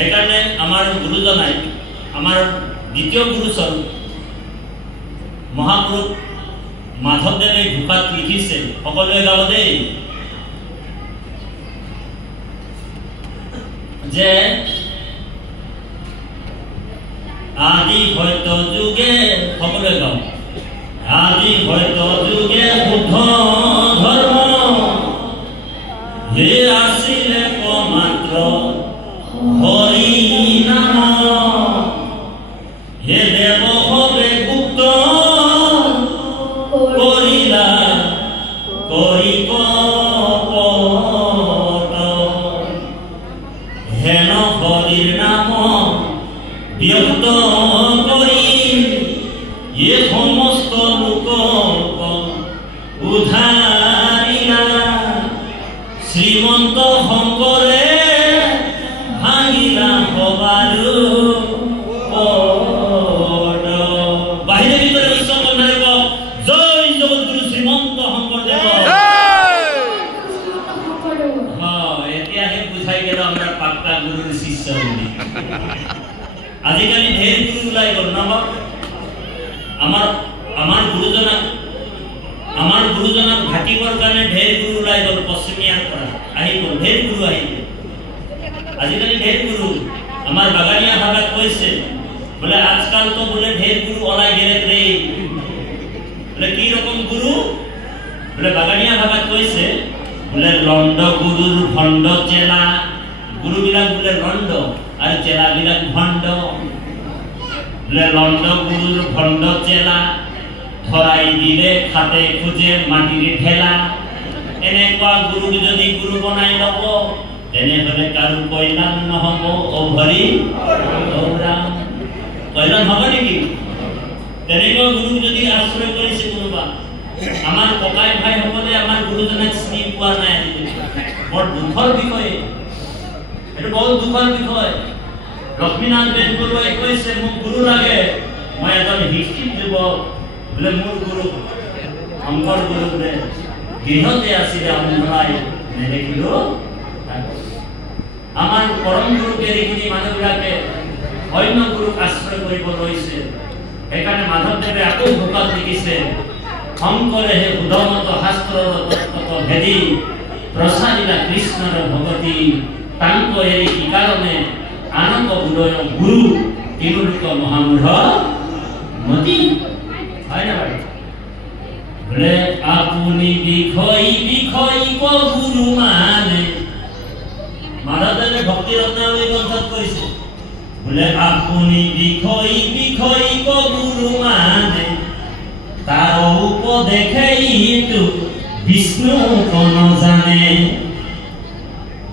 সেইকাৰণে আমাৰ গুৰুজনাই আমাৰ দ্বিতীয় গুৰুস্বৰূপ মহাপুৰুষ মাধৱদেৱে ঘোষাত লিখিছে, সকলোৱে গাব দেই, যে আদি হয়ত যুগে, সকলোৱে গাব, আদি হয়ত যুগে বুদ্ধ ধৰ্ম হে আছিলে মাত্ৰ হৰি নাম, হে দেৱ হবে গুপ্ত কৰিলা কৰি কপট, হেন হৰিৰ নাম ব্যক্ত কৰি এ সমস্ত লোকক উদ্ধাৰিলা, শ্ৰীমন্ত শংকৰে ভাঙিলা সবাৰো পদ। বাহিৰে ভিতৰে উচ্চ কণ্ঠৰে কওক, জয় জগতগুৰু শ্ৰীমন্ত শংকৰদেৱ। এতিয়াহে বুঝাই গেল আমৰা পাক্কা গুৰুৰ শিষ্য বুলি। আজিকালি ঢেৰ গুৰু ওলাই গল নহয়। আমাৰ গুৰুজনাক ঘাটিবৰ কাৰণে ঢেৰ গুৰু ওলাই গল, পশ্চিমীয়াৰ পৰা আহি গল, ঢেৰ গুৰু আহি গল। আজিকালি ঢেৰ গুৰু আমাৰ বাগানীয়া ভাগাত কৈছে বোলে আজকাল তো বোলে ঢেৰ গুৰু ওলাই গেলে ৰে, বোলে কি ৰকম গুৰু, বোলে বাগানীয়া ভাগাত কৈছে বোলে লণ্ড গুৰুৰ ভণ্ড চেলা, গুৰুবিলাক বোলে লণ্ড আৰু চেলাবিলাক ভণ্ড, বোলে লণ্ড গুৰুৰ ভণ্ড চেলা ধৰাই দিলে খাতে খুঁজে মাটিৰ ঠেলা, এনেকুৱা গুৰুক যদি গুৰু বনাই ল'ব তেনেহলে কাৰো কল্যাণ নহব। ও হৰি ও ৰাম, কল্যাণ হ'ব নেকি? তেনেকুৱা গুৰুক যদি আশ্ৰয় কৰিছে কোনোবা, আমাৰ ককাই ভাই সকলে আমাৰ গুৰুজনাক চিনি পোৱা নাই, বৰ দুখৰ বিষয়, এইটো বহুত দুখৰ বিষয়। লক্ষ্মীনাথ বেজবৰুৱাই কৈছে মোক গুৰু লাগে, মই এজন শিক্ষিত যুৱক, বোলে মোৰ গুৰু শংকৰ গুৰু বোলে গৃহতে আছিলে, অন্ধৰাই নেদেখিলো। আমাৰ পৰম গুৰুকে দেখি মানুহবিলাকে অন্য গুৰুক আশ্ৰয় কৰিব লৈছে। সেইকাৰণে মাধৱদেৱে আকৌ ভোকাত লিখিছে, শংকৰে হে উদমত শাস্ত্ৰৰ তত্ত্বত ভেদি প্ৰচাৰিলা কৃষ্ণৰ ভগতি, তাংক এৰি কি কাৰণে আনন্দ উদয় গুৰু তিনুলোক মহামূঢ় মতি। হয় না বাৰু? বোলে আপুনি বিষয় গুৰু মানে, মাধৱদেৱে ভক্তি ৰত্নাৱলী গ্ৰন্থত কৈছে বোলে আপুনি বিষয় গুৰু মানে, তাৰ উপদেশেইটো বিষ্ণু কোন জানে,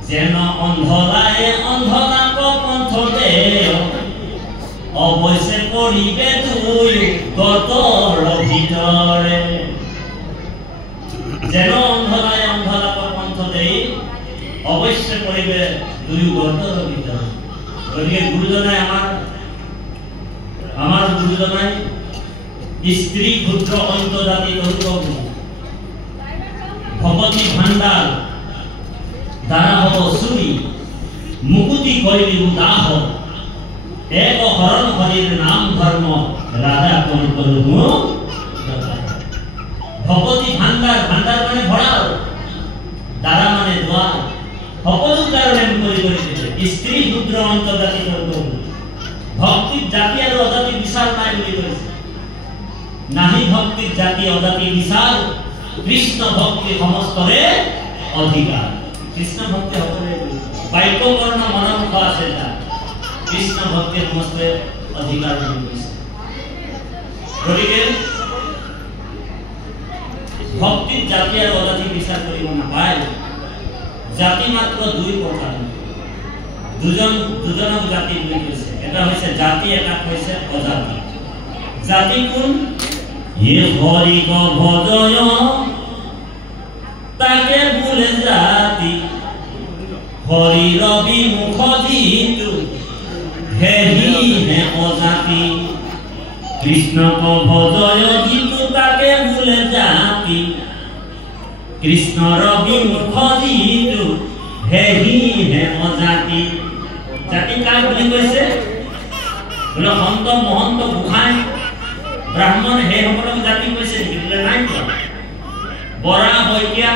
যেন অন্ধৰায়ে অন্ধৰাক পন্থ দেয়, অৱশ্যে পৰিবে দুই গতৰ ভিতৰে, যেন অন্ধৰায়ে অন্ধৰাক পন্থ দেই অৱশ্যে পৰিবে দুই গতৰ ভিতৰে। গতিকে গুৰুজনাই আমাৰ গুৰুজনাই স্ত্রী ক্ষুদ্র অন্তজাতি তরুণ ভগতি ভান্ডার দ্বারা হব চুরি, মুকুতি করিলি উদাহ, এক হরণ হরির নাম ধর্ম রাজা কোন করুম। ভগতি ভান্ডার, ভান্ডার মানে ভরাও, দ্বারা মানে দোয়ার, সকল কারণে মুকলি করে দিতে। স্ত্রী ক্ষুদ্র অন্তজাতি তরুণ, ভক্তির জাতি আর অজাতি বিশাল নাই বলি করেছে। নাহি ভক্তির জাতি অজাতি বিশাল, কৃষ্ণ ভক্তি সমস্তরে অধিকার। কৃষ্ণ ভক্তি সকলে বাক্য কর্ণ মনোমুখ আছে, যা কৃষ্ণ ভক্তির সমস্ত অধিকার বলি করেছে। গতিকে ভক্তির জাতি আর অজাতি বিচার করিব নাপায়। জাতি মাত্র দুই প্রকার, দুজনক জাতি বুলি কৈছে। এটা হৈছে জাতি, এটা হৈছে অজাতি। জাতি কোন? হে হৰিক ভজয় তাকে বোলে জাতি, হৰিৰ বিমুখ যিটো হেৰি হে অজাতি, কৃষ্ণক ভজয় যিটো তাকে বোলে জাতি, কৃষ্ণৰ বিমুখ যিটো হেৰি হে অজাতি। জাতি কাক বুলি কৈছে বোলে সন্ত মহন্ত গোসাঁই ব্ৰাহ্মণ হে সকলক জাতি কৈছে নেকি বোলে নাই কোৱা বৰা শইকীয়া